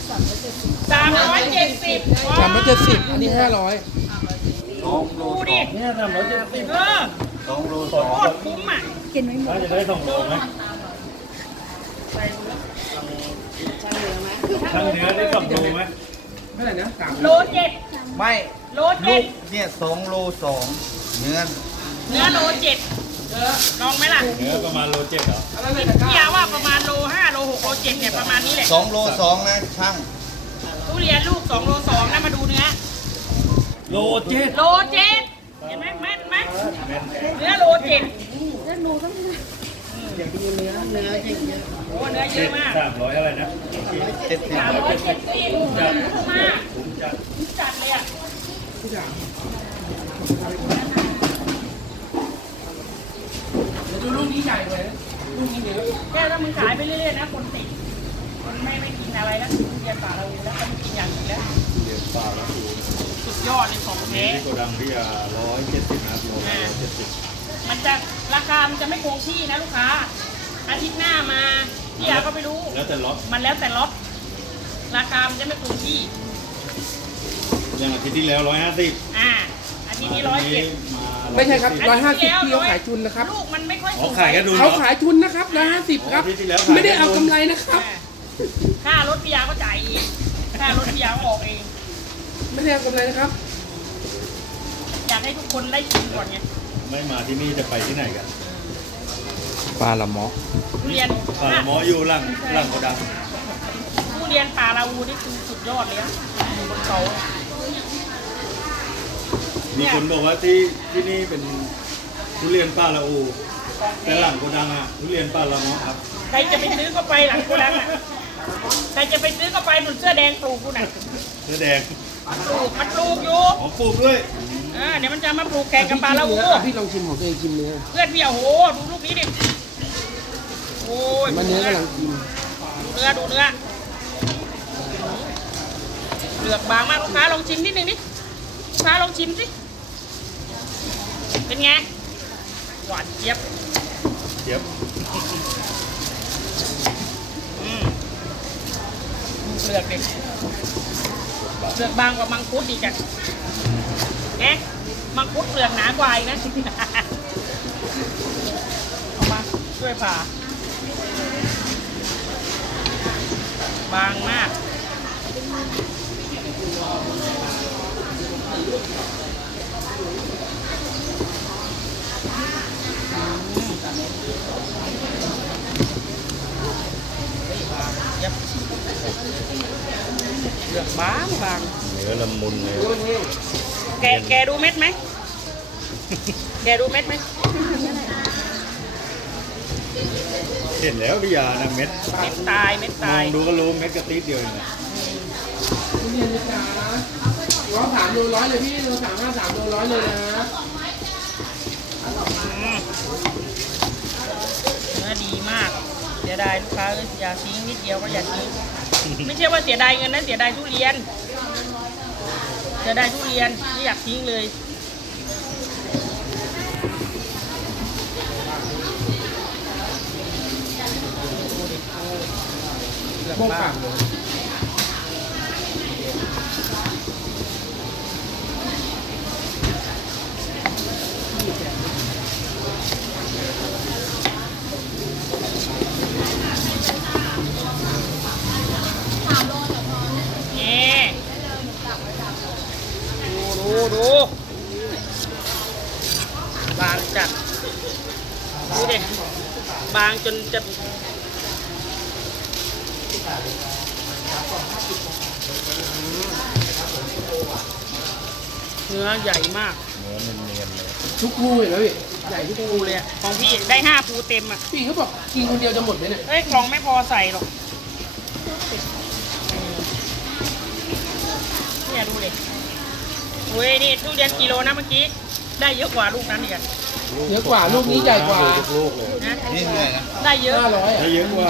370 370อันนี้500 ดูดิเนี่ย370 2 โลสองโคตรคุ้มอ่ะน่าจะได้2 โลไหมช่างเนื้อได้2 โลไหมเท่าไหร่นะ3 โลเจ็ดไม่โลลูเจ็ดกเนี่ย2 โล 2 เนื้อเนื้อโลเจ็ดลองไหมล่ะเนื้อประมาณโล7เหรอพี่ยาว่าประมาณโล5โล6โล7เนี่ยประมาณนี้แหละ 2 โล 2 นะช่างทุเรียนลูก2โล2นะมาดูเนื้อโล7 โลเจ็ดเห็นไหมแม่นไหมเนื้อโลเจ็ดโอ้เนื้อเยอะมาก 300อะไรนะ 70 370ถูกมากจัดเลยอ่ะเดี๋ยวดูลูกนี้ใหญ่เลยลูกนี้เยอะแค่ถ้ามึงขายไปเรื่อยๆนะคนติดคนไม่กินอะไรแล้วทุเรียนป่าเราแล้วก็ไม่กินอย่างอื่นแล้วเดือนป่าแล้วสุดยอดเลยของแท้นี่โกดังพี่170นะครับโล170 มันจะราคามันจะไม่คงที่นะลูกค้า อาทิตย์หน้ามาพี่ยาก็ไม่รู้แล้วแต่ล็อตมันแล้วแต่ล็อตราคามันจะไม่คงที่อย่างอาทิตย์ที่แล้ว150 อาทิตย์นี้107 ไม่ใช่ครับอาทิตย์ที่แล้ว 150ที่เขาขายทุนนะครับลูกมันไม่ค่อยอ๋อสูงขายแค่ดูเขาขายทุนนะครับ150ครับอาทิตย์ที่แล้วขายไม่ได้เอากำไรนะครับค่ารถพี่ยาก็จ่ายเองค่ารถพี่ยาก็ออกเองไม่ได้เอากำไรนะครับอยากให้ทุกคนได้ชิมก่อนไงไม่มาที่นี่จะไปที่ไหนกันปลาละเมาะทุเรียนป่าละหมออยู่หลังโกดังทุเรียนป่าลาวูนี่คือสุดยอดเลยอะอยู่บนเขามีคนบอกว่าที่นี่เป็นทุเรียนป่าละอู แต่หลังโกดังอ่ะทุเรียนป่าละหมอครับใครจะไปซื้อก็ไปหลังโกดังอ่ะใครจะไปซื้อก็ไปหนุนเสื้อแดงปลูกกูน่ะเสื้อแดงปลูกมันปลูกอยู่ของปลูกด้วยเดี๋ยวมันจะมาปลูกแข่งกับป่าลาวูพี่ลองชิมของตัวเองชิมเนื้อเพื่อนพี่โอ้โหดูลูกนี้ดิโอ้ยมันเนื้อกำลังกินดูเนื้อเหลือกบางมากลูกค้าลองชิมนิดนึงดิลูกค้าลองชิมสิเป็นไงหวานเจี๊ยบเจี๊ยบเปลือกดิเปลือกบางกว่ามังคุดอีกอะเอ๊ะมังคุดเปลือกหนากว่าอีกนะ เอามาช่วยผ่าบางมากยับเลือกบางบางเนื้อละมุนเลยแกดูเม็ดไหม แกดูเม็ดไหมเห็นแล้วพี่ยานะเม็ดเม็ดตายเม็ดมตาอย งดูก็รู้เม็ดกระติ๊ดเดียวเองนะทุเรียนนะจ๊ะ3 โล100เลยพี่เราสั่ง3 โล100เลยนะเนื้อดีมากเสียดายลูกค้าเลยอย่าทิ้งนิดเดียวก็อย่าทิ้งไม่ใช่ว่าเสียดายเงินนะเสียดายทุเรียนเสียดายทุเรียนไม่อยากทิ้งเลยบ้องปากเลยนี่ดูบางจัดดูดิบางจนจะเนื้อใหญ่มากเนื้อเนียนๆเลยทุกภูเห็นไหมพี่ใหญ่ทุกภูภูเลยอะของพี่ได้5 ภูเต็มอ่ะพี่เขาบอกกินคนเดียวจะหมดไหมเนี่ยเฮ้ยกล่องไม่พอใส่หรอกเนี่ยดูเลยเว้ยนี่ทุเรียนกิโลนะเมื่อกี้ได้เยอะกว่าลูกนั้นอีกอะเยอะกว่าลูกนี้ใหญ่กว่าทุกลูกเลยนะนี่ไงนะได้เยอะ 500อ่ะได้เยอะกว่า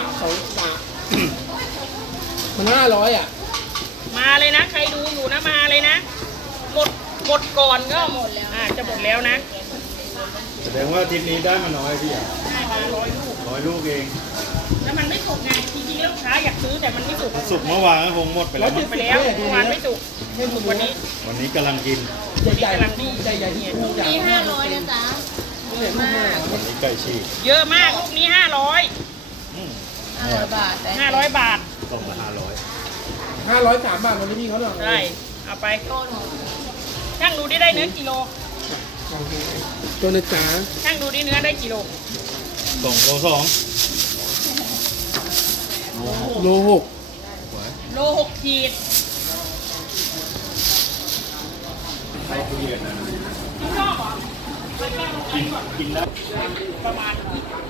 มัน500อ่ะมาเลยนะ ใครดูอยู่นะมาเลยนะ หมดก่อนก็หมดแล้วจะหมดแล้วนะแสดงว่าอาทิตย์นี้ได้มาน้อยพี่ยาได้มา100 ลูก 100 ลูกเองแล้วมันไม่สุกไงจริงๆแล้วลูกค้าอยากซื้อแต่มันไม่สุกสุกเมื่อวานก็คงหมดไปแล้วมั้งไปแล้วเมื่อวานไม่สุกไม่ถูกวันนี้วันนี้กำลังกินใหญ่ๆใหญ่ๆที่พูดจากมี500นะจ๊ะเนี่ยมากวันนี้ไก่ฉีกเยอะมากลูกนี้อืม 500 บาทได้ 500 บาทกล่องละ500 503 บาทวันนี้พี่เขาหน่อยใช่เอาไปต้นช่างดูได้เนื้อกิโลตัวนะจ๊ะช่างดูดิเนื้อได้กิโลกล่องโลสองโลหกโล6 ขีดทุเรียนนะชอบเหรอกินแล้วประมาณ